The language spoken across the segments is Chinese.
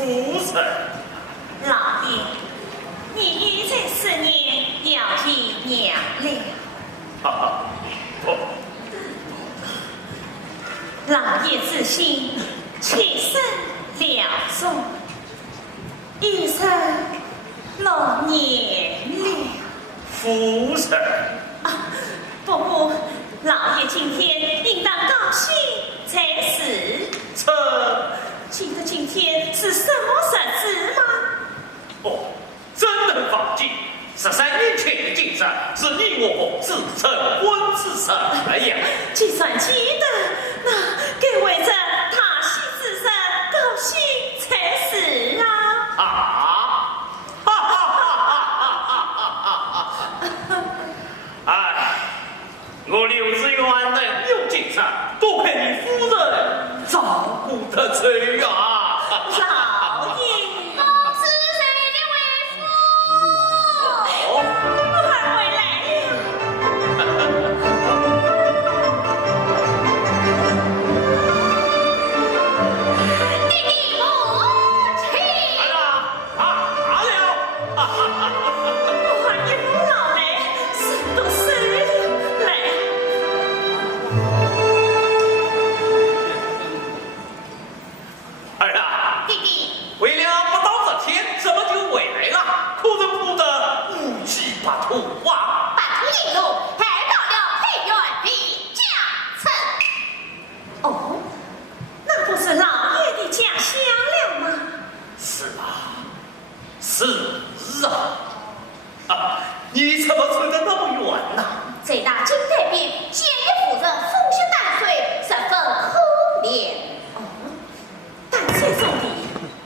夫人。老爷，你一在4年要替娘了。哈哈，不，老爷自信，妾身了终，一生老年了。夫人。不过，老爷今天应当高兴才是。臣记得今天是什么日子吗？哦，真能放进13年前的今日，是你我自成婚之日。哎呀，计算记得，那该为着他喜之日高兴才是啊！啊！哈哈哈！哎，我刘志远能有今日，多亏你夫人照顾得最啊！老爷，我是谁的为夫？我还回来了。弟弟母亲，来了，来了！哈哈哈！我还一路老来，什都死了来。儿啊，弟弟，为了不到这天，怎么就回来了？可人不得乌鸡八兔啊！半途引路，还到了配院李家城。哦，那不是老爷的家乡了吗？是啊，是啊，啊，你怎么走得那么远呢？这大金带兵，见一夫人风雪淡水，十分可怜。哦，但这种的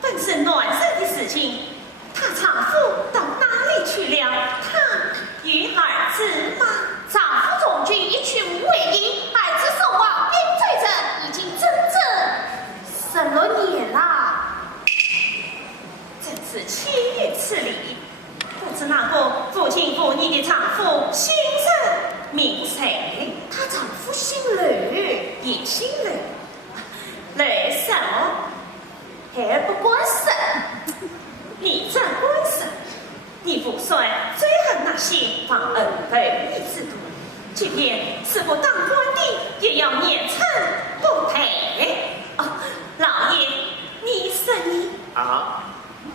本是暖人的事情，她丈夫到哪里去了？她与儿子吗？丈夫从军一去无为因，儿子送往边罪镇，已经整整16年了。真是千月此礼，不知那个父亲父你的丈夫姓甚名谁？她丈夫姓吕，也姓雷，雷什么？还不关身。你这官司，你不算最恨那些忘恩背义之徒，即便是不当官的，也要严惩不赔。哦，老爷，你是你啊，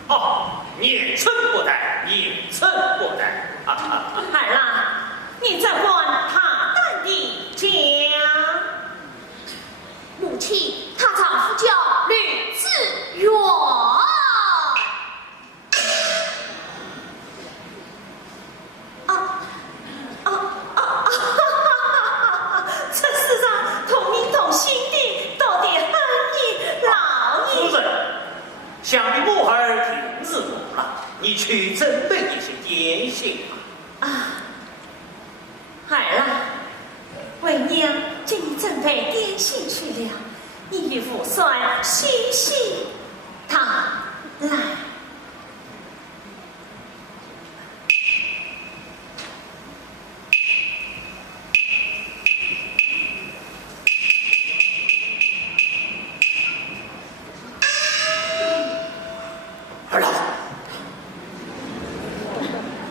哦，严惩不贷，严惩不贷。哈哈哈！儿郎，你这官他淡的讲。母亲，她丈夫叫吕志远。这世上同名同姓的，到底恨你老爷。夫人，想必母儿停日忙了，你去准备一些点心吧。啊，儿郎，为娘给你准备点心去了，你与父帅细细他来。儿郎，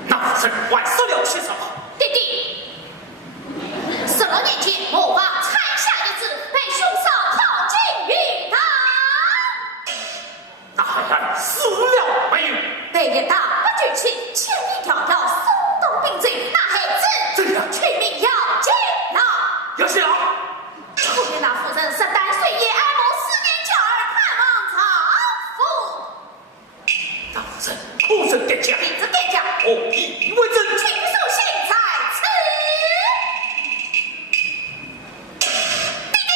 那是晚死了些什么？弟弟，16年前，我王产下一子被兄嫂抛进鱼塘，那孩儿死了没有？被一打不举起，千里迢迢松东并进，那孩子这样取名要紧了。有事了？后面那夫人13岁也爱慕4年娇儿盼望丈夫，那夫人口声跌价，名字店家我以为真。亲手信在此。弟弟。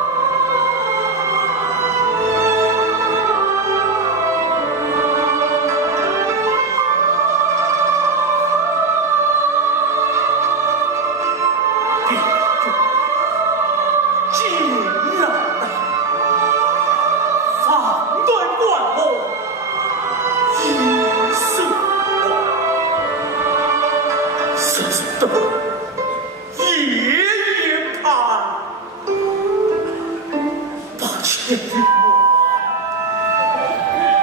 你竟然反对关公，以色神圣的夜夜看，把千里我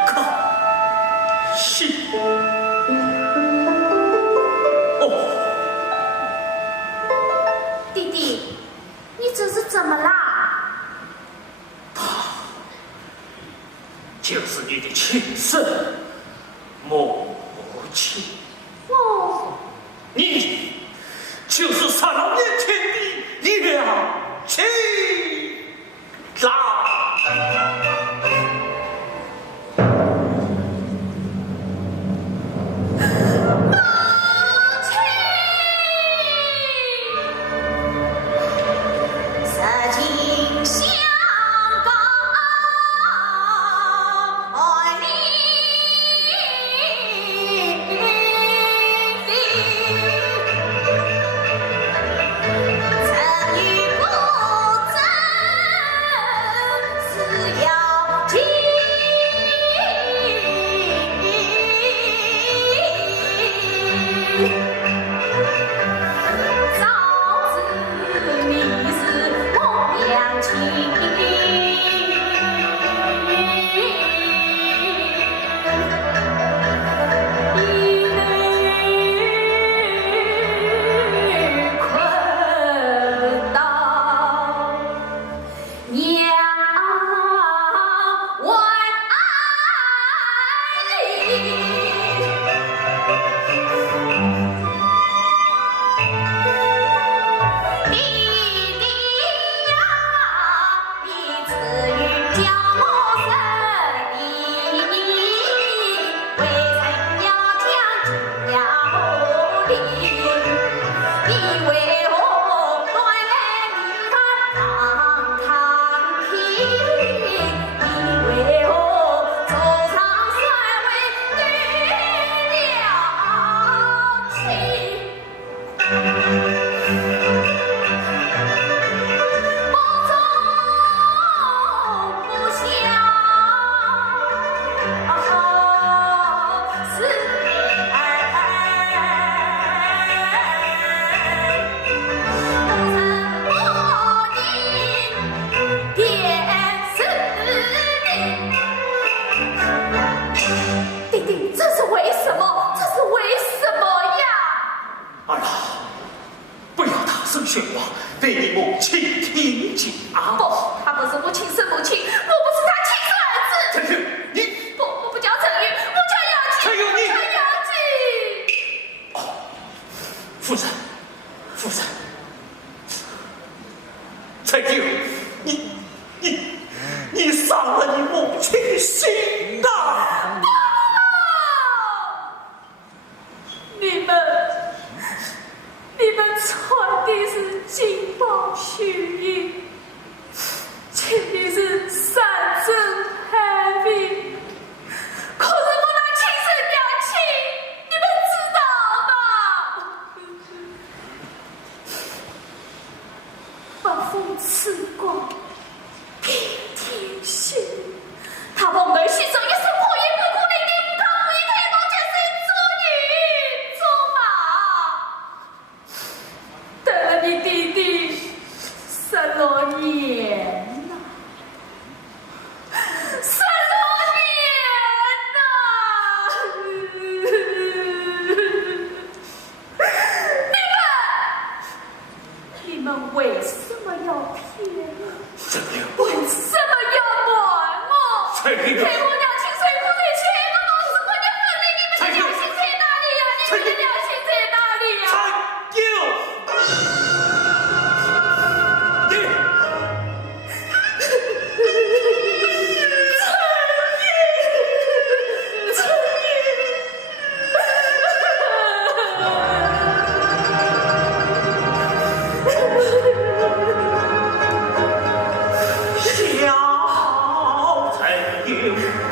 看心。弟弟，你这是怎么啦？就是你的亲生母亲。哦，你就是3老年前的娘亲啦！色情香港爱你，曾与不争是要紧。早知你是我娘亲，一泪困到娘怀里。弟弟呀，你赐予教我生意，为臣要将要立。你为何对女他堂堂听？你为何走上帅位对了情？不忠不孝，是不成我的便是你。弟弟，这是为什么？这是为什么呀？儿啊，不要大声喧哗，被你母亲听见啊！不，他不是我亲生母亲，我不是他亲生儿子。陈玉，你不，我不叫陈玉，我叫姚陈玉你陈姚记。夫人，夫人，陈玉，你伤了你母亲的心呐！你们传的是金宝虚印，请的是山珍海味，可是我那亲生娘亲，你们知道吗？把风吃光，遍天血，他梦儿牺牲一生火焰不顾的灵堂，为太多见谁做女做马，等了你弟弟3多年呐，3多年呐！你们为什么要骗我？陈玉，为什么要瞒我？陈玉，给我娘亲水库这全部都是我的份内，你们的良心在哪里呀？你们的良心在哪里呀？陈玉，小陈玉。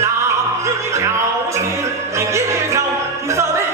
那雨飘起，一条，你怎么？